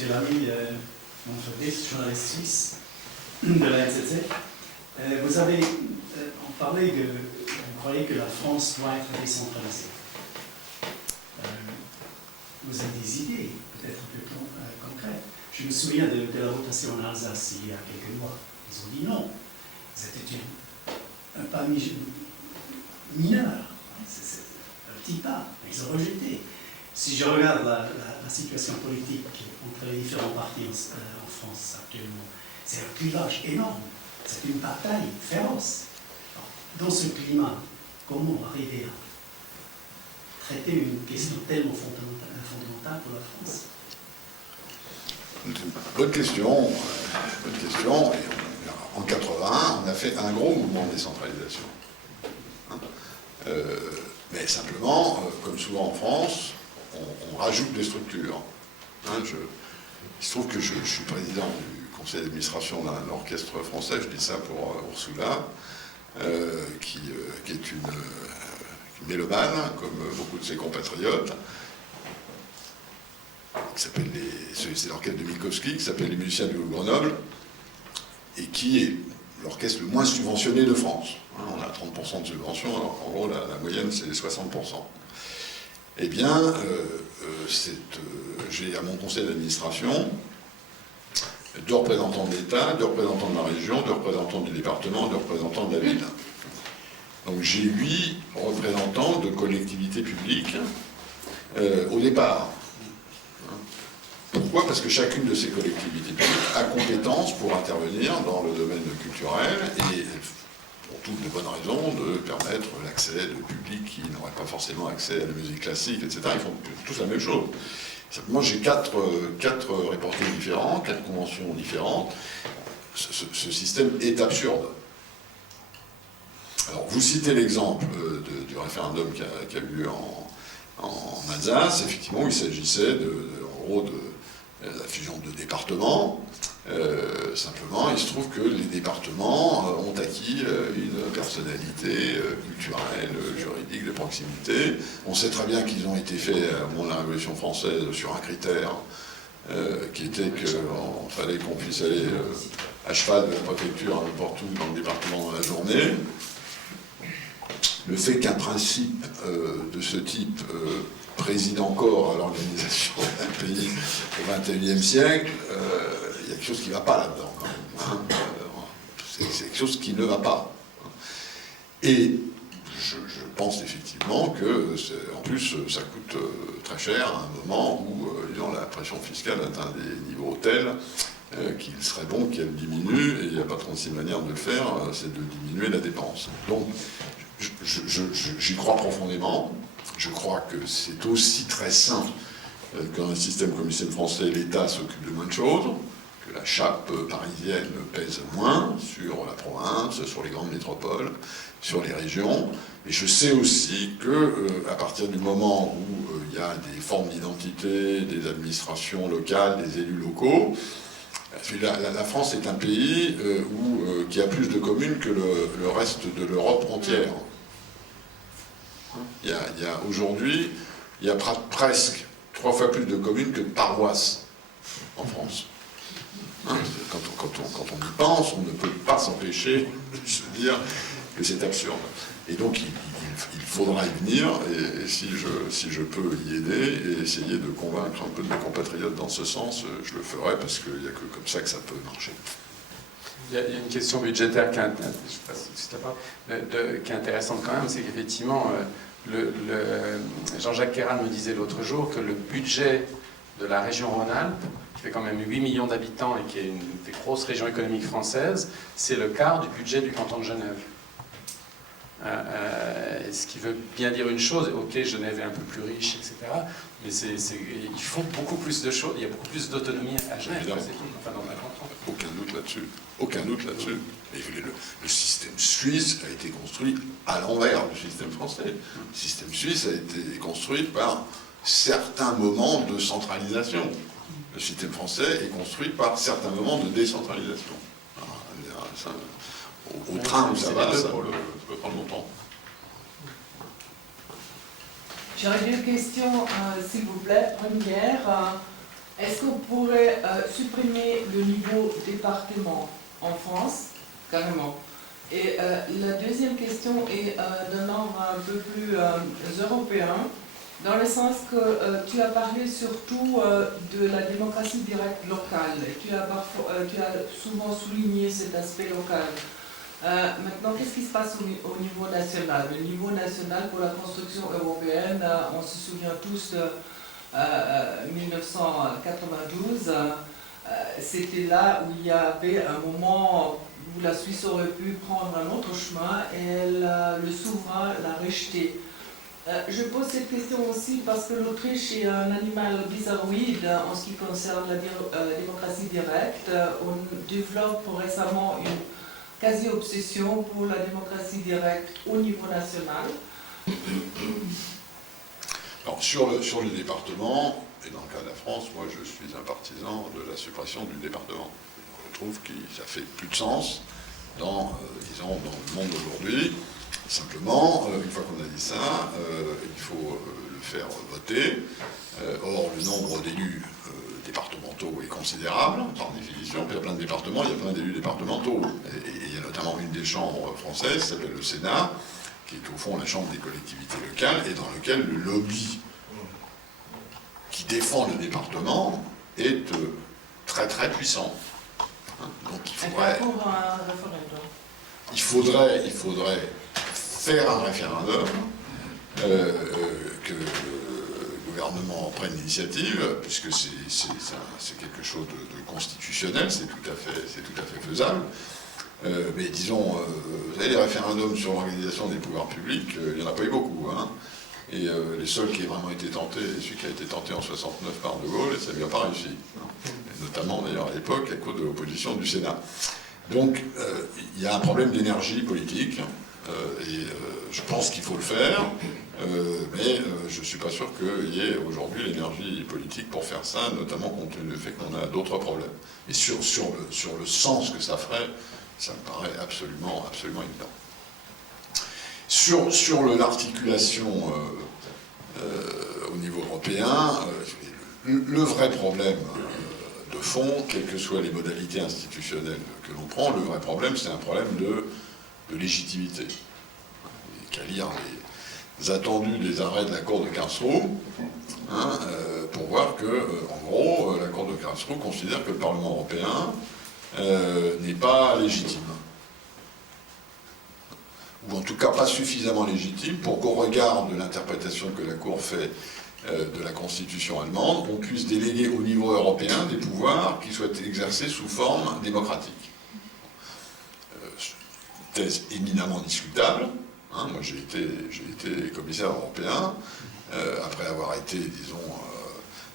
Monsieur Lamy, journaliste suisse de la NZZ. Vous avez parlé que vous croyez que la France doit être décentralisée. Vous avez des idées, peut-être un peu concrètes. Je me souviens de la votation en Alsace il y a quelques mois. Ils ont dit non. C'était un pas mineur. C'est un petit pas. Ils ont rejeté. Si je regarde la situation politique entre les différents partis en France actuellement, c'est un clivage énorme. C'est une bataille féroce. Dans ce climat, comment arriver à traiter une question tellement fondamentale pour la France? Bonne question. En 81, on a fait un gros mouvement de décentralisation. Mais simplement, comme souvent en France, on rajoute des structures. Il se trouve que je suis président du conseil d'administration d'un orchestre français, je dis ça pour Ursula, qui est une mélomane, comme beaucoup de ses compatriotes, c'est l'orchestre de Minkowski, qui s'appelle les musiciens du Grenoble, et qui est l'orchestre le moins subventionné de France. On a 30% de subvention, alors qu'en gros, la moyenne, c'est 60%. Eh bien, j'ai à mon conseil d'administration 2 représentants de l'État, 2 représentants de la région, 2 représentants du département, 2 représentants de la ville. Donc j'ai 8 représentants de collectivités publiques au départ. Pourquoi? Parce que chacune de ces collectivités publiques a compétence pour intervenir dans le domaine culturel et pour toutes les bonnes raisons de permettre l'accès de publics qui n'auraient pas forcément accès à la musique classique, etc. Ils font tous la même chose. Simplement, j'ai 4 reportings différents, 4 conventions différentes. Ce système est absurde. Alors, vous citez l'exemple du référendum qui a eu lieu en Alsace. Effectivement, il s'agissait en gros de la fusion de départements. Simplement, il se trouve que les départements ont acquis une personnalité culturelle, juridique, de proximité. On sait très bien qu'ils ont été faits au moment de la Révolution française sur un critère qui était qu'il fallait qu'on puisse aller à cheval de la préfecture n'importe où dans le département dans la journée. Le fait qu'un principe de ce type préside encore à l'organisation d'un pays au XXIe siècle, il y a quelque chose qui ne va pas là-dedans, quand même. C'est quelque chose qui ne va pas. Et je pense effectivement que, en plus, ça coûte très cher à un moment où, disons, la pression fiscale atteint des niveaux tels qu'il serait bon qu'elle diminue, et il n'y a pas 36 manières de le faire, c'est de diminuer la dépense. Donc, j'y crois profondément. Je crois que c'est aussi très sain qu'un système comme le système français, l'État s'occupe de moins de choses, que la chape parisienne pèse moins sur la province, sur les grandes métropoles, sur les régions. Mais je sais aussi qu'à partir du moment où il y a des formes d'identité, des administrations locales, des élus locaux, la France est un pays qui a plus de communes que le reste de l'Europe entière. Aujourd'hui, il y a presque 3 fois plus de communes que de paroisses en France. Quand on y pense, on ne peut pas s'empêcher de se dire que c'est absurde. Et donc, il faudra y venir, et si je peux y aider, et essayer de convaincre un peu de mes compatriotes dans ce sens, je le ferai, parce qu'il n'y a que comme ça que ça peut marcher. Il y a une question budgétaire qui est intéressante quand même, c'est qu'effectivement, Jean-Jacques Queyral me disait l'autre jour que le budget de la région Rhône-Alpes, qui fait quand même 8 millions d'habitants et qui est une des grosses régions économiques françaises, c'est le quart du budget du canton de Genève. Ce qui veut bien dire une chose, ok, Genève est un peu plus riche, etc., mais ils font beaucoup plus de choses, il y a beaucoup plus d'autonomie à Genève, enfin, dans un canton. Aucun doute là-dessus. Aucun doute là-dessus. Le système suisse a été construit à l'envers du système français. Le système suisse a été construit par certains moments de centralisation. Le système français est construit par certains moments de décentralisation. Au train où ça va, ça peut prendre longtemps. J'aurais deux questions, s'il vous plaît. Première, Est-ce qu'on pourrait supprimer le niveau département en France, carrément? Et la deuxième question est d'un ordre un peu plus européen, dans le sens que tu as parlé surtout de la démocratie directe locale. Et tu as souvent souligné cet aspect local. Maintenant, qu'est-ce qui se passe au niveau national? Le niveau national pour la construction européenne, on se souvient tous de 1992, c'était là où il y avait un moment où la Suisse aurait pu prendre un autre chemin et le souverain l'a rejeté. Je pose cette question aussi parce que l'Autriche est un animal bizarroïde en ce qui concerne la démocratie directe. On développe récemment une quasi-obsession pour la démocratie directe au niveau national. Alors, sur le département, et dans le cas de la France, moi je suis un partisan de la suppression du département. Je trouve que ça fait plus de sens dans le monde d'aujourd'hui. Simplement, une fois qu'on a dit ça, il faut le faire voter. Or, le nombre d'élus départementaux est considérable, par définition. Puis il y a plein de départements, il y a plein d'élus départementaux. Et il y a notamment une des chambres françaises, qui s'appelle le Sénat, qui est au fond la chambre des collectivités locales, et dans lequel le lobby qui défend le département est très très puissant. Donc il faudrait faire un référendum, que le gouvernement prenne l'initiative, puisque c'est quelque chose de constitutionnel, c'est tout à fait faisable. Mais disons, vous savez, les référendums sur l'organisation des pouvoirs publics, il n'y en a pas eu beaucoup. Hein. Et les seuls qui aient vraiment été tentés, celui qui a été tenté en 69 par De Gaulle, et ça ne lui a pas réussi. Et notamment, d'ailleurs, à l'époque, à cause de l'opposition du Sénat. Donc, il y a un problème d'énergie politique, et je pense qu'il faut le faire, mais je ne suis pas sûr qu'il y ait aujourd'hui l'énergie politique pour faire ça, notamment compte tenu du fait qu'on a d'autres problèmes. Mais sur le sens que ça ferait, ça me paraît absolument évident. Sur l'articulation au niveau européen, le vrai problème de fond, quelles que soient les modalités institutionnelles que l'on prend, le vrai problème, c'est un problème de légitimité. Et qu'à lire les attendus des arrêts de la Cour de Karlsruhe, pour voir que, en gros, la Cour de Karlsruhe considère que le Parlement européen n'est pas légitime. Ou en tout cas pas suffisamment légitime pour qu'au regard de l'interprétation que la Cour fait de la Constitution allemande, on puisse déléguer au niveau européen des pouvoirs qui soient exercés sous forme démocratique. Une thèse éminemment discutable. Hein, moi j'ai été commissaire européen, après avoir été, disons,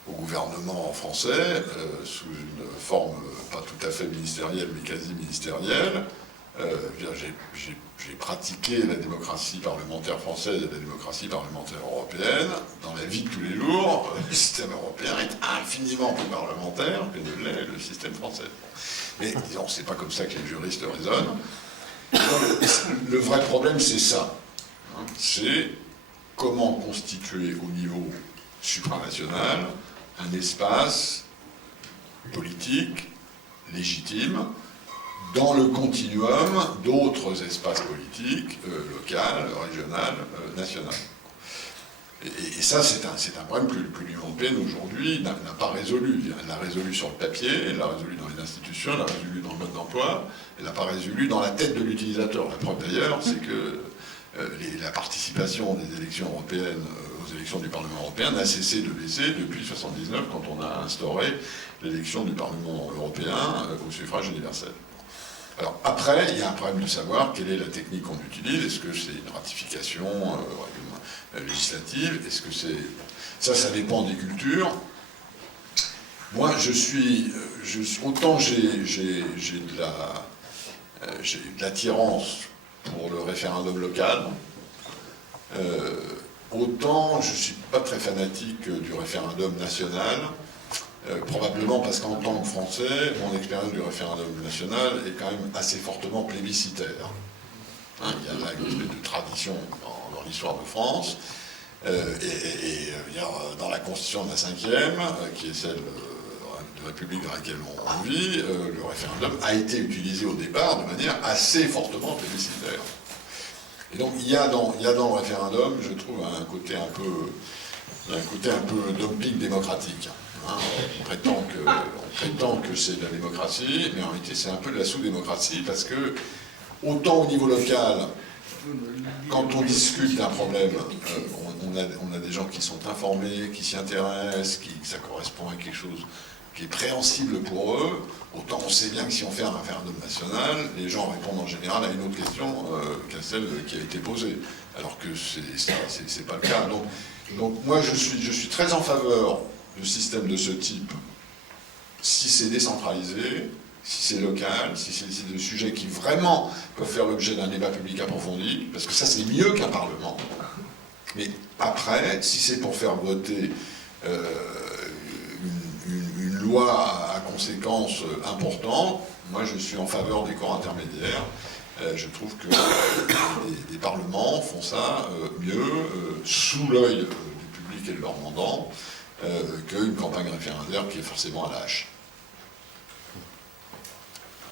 au gouvernement français, sous une forme pas tout à fait ministérielle, mais quasi ministérielle. J'ai pratiqué la démocratie parlementaire française et la démocratie parlementaire européenne. Dans la vie de tous les jours, le système européen est infiniment plus parlementaire que ne l'est le système français. Mais disons, c'est pas comme ça que les juristes raisonnent. Le vrai problème, c'est ça. C'est comment constituer au niveau supranational un espace politique légitime dans le continuum d'autres espaces politiques, local, régional, national. Et ça, c'est un problème que l'Union européenne, aujourd'hui, n'a pas résolu. Elle l'a résolu sur le papier, elle l'a résolu dans les institutions, elle l'a résolu dans le mode d'emploi, elle l'a pas résolu dans la tête de l'utilisateur. La preuve, d'ailleurs, c'est que la participation des élections européennes aux élections du Parlement européen n'a cessé de baisser depuis 1979, quand on a instauré l'élection du Parlement européen au suffrage universel. Alors après, il y a un problème de savoir quelle est la technique qu'on utilise. Est-ce que c'est une ratification législative? Est-ce que c'est... Ça dépend des cultures. Moi, autant j'ai de l'attirance pour le référendum local, autant je ne suis pas très fanatique du référendum national, probablement parce qu'en tant que Français, mon expérience du référendum national est quand même assez fortement plébiscitaire. Il y a là une espèce de tradition dans l'histoire de France, et dans la Constitution de la 5e, qui est celle république dans laquelle on vit, le référendum a été utilisé au départ de manière assez fortement plébiscitaire. Et donc il y a dans le référendum, je trouve, un côté un peu dumping démocratique. Hein. On prétend que c'est de la démocratie, mais en réalité c'est un peu de la sous-démocratie, parce que autant au niveau local, quand on discute d'un problème, on a des gens qui sont informés, qui s'y intéressent, ça correspond à quelque chose qui est préhensible pour eux, autant on sait bien que si on fait un référendum national, les gens répondent en général à une autre question qu'à celle qui a été posée, alors que c'est pas le cas. Donc moi je suis très en faveur de systèmes de ce type, si c'est décentralisé, si c'est local, si c'est des sujets qui vraiment peuvent faire l'objet d'un débat public approfondi, parce que ça c'est mieux qu'un Parlement. Mais après, si c'est pour faire voter une loi à conséquences importantes, moi je suis en faveur des corps intermédiaires. Je trouve que des parlements font ça mieux, sous l'œil du public et de leurs mandants, qu'une campagne référendaire qui est forcément à la hache.